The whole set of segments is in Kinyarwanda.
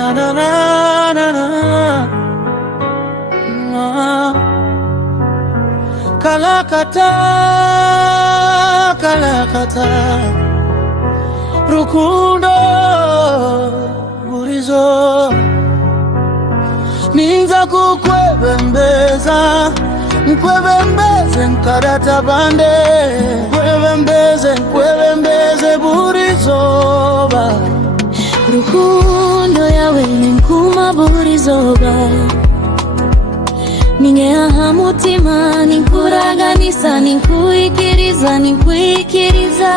na na na na. Kalakata, kalakata, rukundo burizo. Ninza kukwebembeza, nkwebembeze nkarata bande, nkwebembeze burizoba. Rukundo yawe ninkuma burizoba. Ningeaha mutima, ninkuraganisa, ninkwikiriza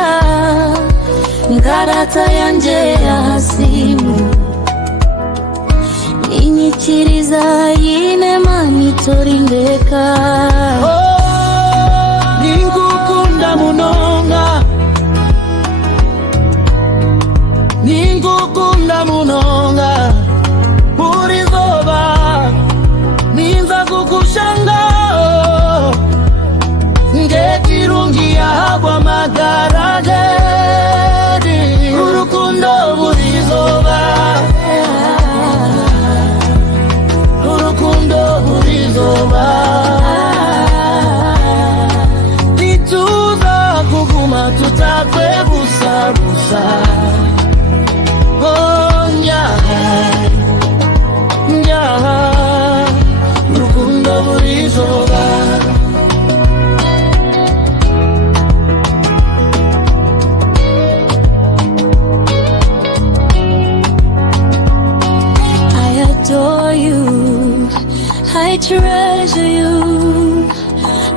nkarata yanje ya simu. Ninyikiriza yinema nitorindeka. Ningukunda munonga, ningukunda munonga burizoba. Ninza kukushanga ngekirungia hagwa magarage. Urukundo burizoba, urukundo burizoba. Nituza kuguma tutapfe busa. Oh nyaha, nyaha, urukundo burizoba. I treasure you.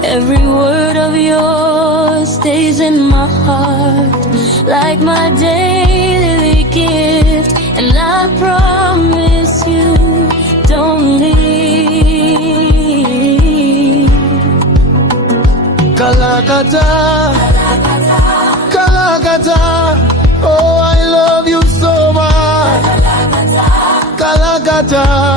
Every word of yours stays in my heart like my daily gift, and I promise you don't leave. Kalakata, kalakata, oh I love you so much. Kalakata.